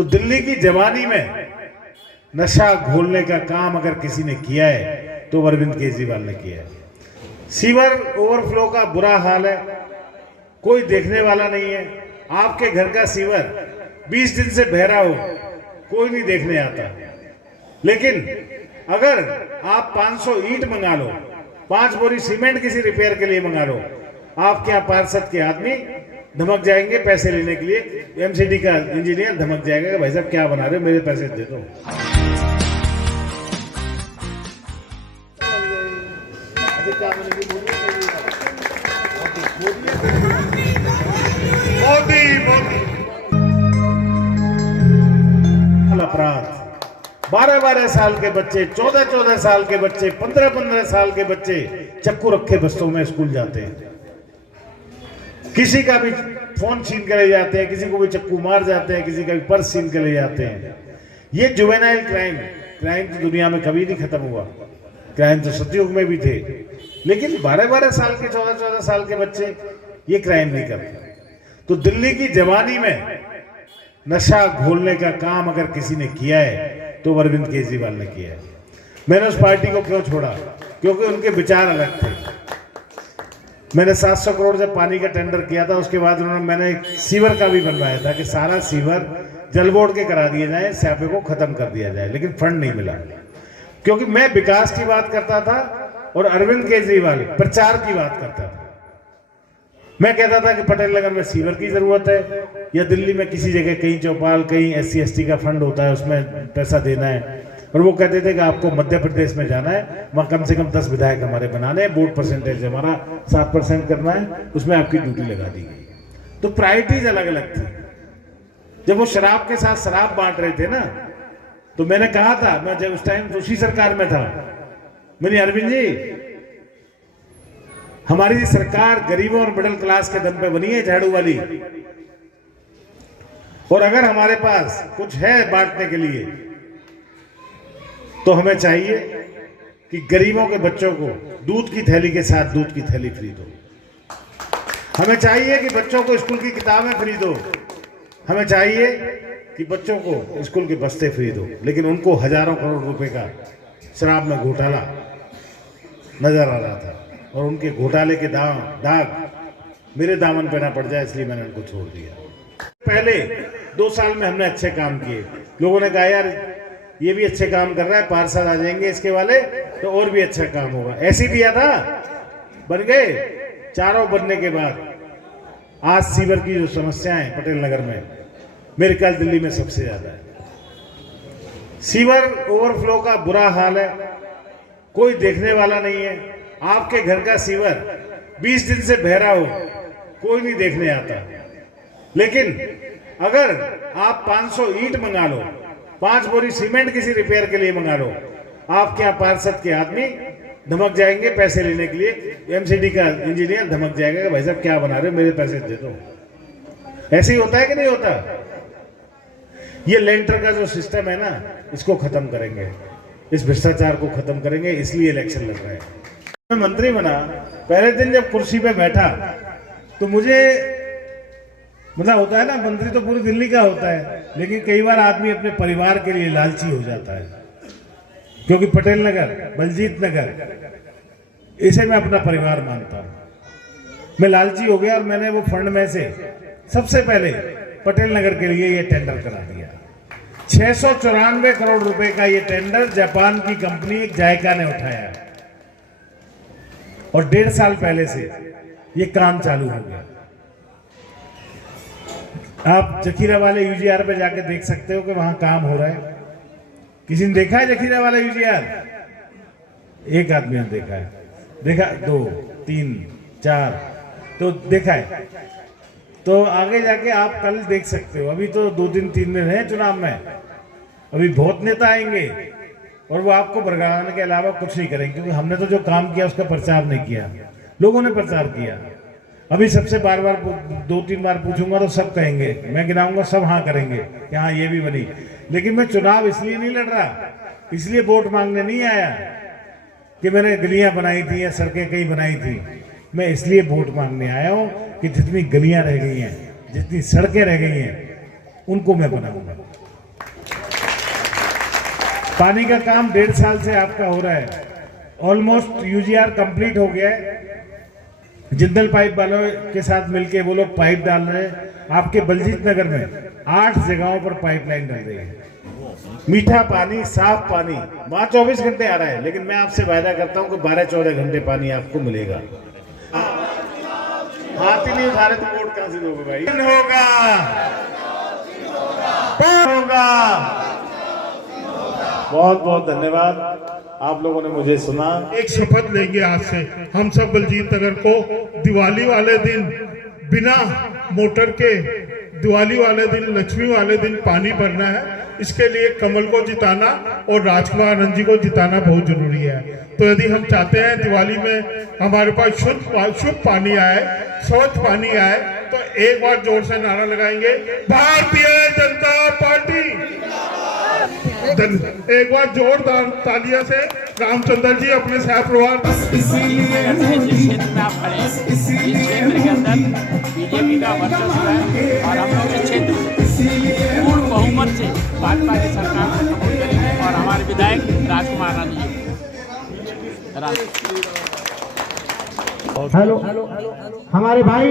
तो दिल्ली की जवानी में नशा घोलने का काम अगर किसी ने किया है तो अरविंद केजरीवाल ने किया है। सीवर ओवरफ्लो का बुरा हाल है, कोई देखने वाला नहीं है। आपके घर का सीवर 20 दिन से बह रहा हो, कोई नहीं देखने आता। लेकिन अगर आप 500 ईंट मंगा लो, 5 बोरी सीमेंट किसी रिपेयर के लिए मंगा लो, आपके यहाँ पार्षद के आदमी धमक जाएंगे पैसे लेने के लिए। एमसीडी का इंजीनियर धमक जाएगा कि भाई साहब क्या बना रहे हो, मेरे पैसे दे दो। अपराध 12-12 साल के बच्चे, 14-14 साल के बच्चे, 15-15 साल के बच्चे चक्कू रखे बस्तों में स्कूल जाते हैं। किसी का भी फोन छीन के ले जाते हैं, किसी को भी चक्कू मार जाते हैं, किसी का भी पर्स छीन के ले जाते हैं। ये जुवेनाइल क्राइम तो दुनिया में कभी नहीं खत्म हुआ। क्राइम तो सतयुग में भी थे, लेकिन 12-12 साल के, 14-14 साल के बच्चे ये क्राइम नहीं करते। तो दिल्ली की जवानी में नशा घोलने का काम अगर किसी ने किया है तो अरविंद केजरीवाल ने किया है। मैंने उस पार्टी को क्यों छोड़ा? क्योंकि उनके विचार अलग थे। मैंने 700 करोड़ जब पानी का टेंडर किया था, उसके बाद मैंने एक सीवर का भी बनवाया था कि सारा सीवर जल बोर्ड के करा दिए जाए, स्यापे को खत्म कर दिया जाए, लेकिन फंड नहीं मिला। क्योंकि मैं विकास की बात करता था और अरविंद केजरीवाल प्रचार की बात करता था। मैं कहता था कि पटेल नगर में सीवर की जरूरत है, या दिल्ली में किसी जगह कहीं चौपाल, कहीं SC/ST का फंड होता है, उसमें पैसा देना है। और वो कहते थे कि आपको मध्य प्रदेश में जाना है, वहाँ कम से कम 10 विधायक हमारे बनाने हैं, वोट परसेंटेज हमारा 7% करना है, उसमें आपकी ड्यूटी लगा दी गई। तो प्रायोरिटीज अलग अलग थी। जब वो शराब के साथ शराब बांट रहे थे ना, तो मैंने कहा था, मैं जब उस टाइम उसी सरकार में था, मैंने अरविंद जी, हमारी सरकार गरीबों और मिडिल क्लास के दम पे बनी है, झाड़ू वाली, और अगर हमारे पास कुछ है बांटने के लिए तो हमें चाहिए कि गरीबों के बच्चों को दूध की थैली के साथ दूध की थैली फ्री दो। हमें चाहिए कि बच्चों को स्कूल की किताबें फ्री दो। हमें चाहिए कि बच्चों को स्कूल के बस्ते फ्री दो। लेकिन उनको हजारों करोड़ रुपए का शराब में घोटाला नजर आ रहा था, और उनके घोटाले के दाग मेरे दामन पे ना पड़ जाए, इसलिए मैंने उनको छोड़ दिया। पहले 2 साल में हमने अच्छे काम किए। लोगों ने कहा यार ये भी अच्छे काम कर रहा है, पार्षद आ जाएंगे इसके वाले तो और भी अच्छा काम होगा। ऐसे दिया था, बन गए। चारों बनने के बाद आज सीवर की जो समस्याएं पटेल नगर में, मेरे ख्याल दिल्ली में सबसे ज्यादा है। सीवर ओवरफ्लो का बुरा हाल है, कोई देखने वाला नहीं है। आपके घर का सीवर 20 दिन से बह रहा हो, कोई नहीं देखने आता। लेकिन अगर आप 500 ईंट मंगा लो, 5 बोरी सीमेंट किसी रिपेयर के लिए मंगा लो, आपके यहाँ पार्षद के आदमी धमक जाएंगे पैसे लेने के लिए। एमसीडी का इंजीनियर धमक जाएगा कि भाई साहब क्या बना रहे हो, मेरे पैसे दे दो। ऐसे ही होता है कि नहीं होता? ये लेंटर का जो सिस्टम है ना, इसको खत्म करेंगे, इस भ्रष्टाचार को खत्म करेंगे, इसलिए इलेक्शन लग रहा है। मैं मंत्री बना, पहले दिन जब कुर्सी पे बैठा तो मुझे मतलब होता है ना, मंत्री तो पूरी दिल्ली का होता है, लेकिन कई बार आदमी अपने परिवार के लिए लालची हो जाता है। क्योंकि पटेल नगर, बलजीत नगर, इसे मैं अपना परिवार मानता हूं। मैं लालची हो गया और मैंने वो फंड में से सबसे पहले पटेल नगर के लिए ये टेंडर करा दिया। 694 करोड़ रुपए का ये टेंडर जापान की कंपनी जायका ने उठाया, और 1.5 साल पहले से ये काम चालू हो गया। आप जखीरा वाले UGR पे जाके देख सकते हो कि वहां काम हो रहा है। किसी ने देखा है जखीरा वाला UGR? एक आदमी ने देखा है, देखा 2, 3, 4 तो देखा है। तो आगे जाके आप कल देख सकते हो। अभी तो 2 दिन 3 दिन है चुनाव में, अभी बहुत नेता आएंगे और वो आपको बरगलाने के अलावा कुछ नहीं करेंगे, क्योंकि हमने तो जो काम किया उसका प्रचार नहीं किया, लोगों ने प्रचार किया। अभी सबसे बार 2-3 बार पूछूंगा तो सब कहेंगे, मैं गिनाऊंगा सब हाँ करेंगे कि हाँ ये भी बनी। लेकिन मैं चुनाव इसलिए नहीं लड़ रहा, इसलिए वोट मांगने नहीं आया कि मैंने गलियां बनाई थी या सड़कें कहीं बनाई थी। मैं इसलिए वोट मांगने आया हूं कि जितनी गलियां रह गई हैं, जितनी सड़कें रह गई हैं, उनको मैं बनाऊंगा। पानी का काम 1.5 साल से आपका हो रहा है, ऑलमोस्ट यूजीआर कंप्लीट हो गया है। जिंदल पाइप वालों के साथ मिलके वो लोग पाइप डाल रहे हैं। आपके बलजीत नगर में 8 जगहों पर पाइपलाइन डल रही है। मीठा पानी, साफ पानी वहां 24 घंटे आ रहा है, लेकिन मैं आपसे वायदा करता हूं कि 12-14 घंटे पानी आपको मिलेगा। हाथ ही नहीं उठा रहे तो वोट कहां से दोगे भाई? होगा होगा। बहुत बहुत धन्यवाद, आप लोगों ने मुझे सुना। एक शपथ लेंगे आज से हम सब बलजीत नगर को, दिवाली वाले दिन बिना मोटर के, दिवाली वाले दिन, लक्ष्मी वाले दिन पानी भरना है। इसके लिए कमल को जिताना और राजकुमार आनंद जी को जिताना बहुत जरूरी है। तो यदि हम चाहते हैं दिवाली में हमारे पास शुद्ध पानी आए, स्वच्छ पानी आए, तो एक बार जोर से नारा लगाएंगे, भारतीय जनता पार्टी। एक बार जोरदार तालियां से रामचंद्र जी अपने सह परिवार। क्षेत्र में आप खड़े हैं, इस क्षेत्र के अंदर बीजेपी का वर्चस्व है और हम लोग इस क्षेत्र में पूर्ण बहुमत से भाजपा की सरकार को सपोर्ट करेंगे और हमारे विधायक राजकुमार आनंद जी। हेलो, हमारे भाई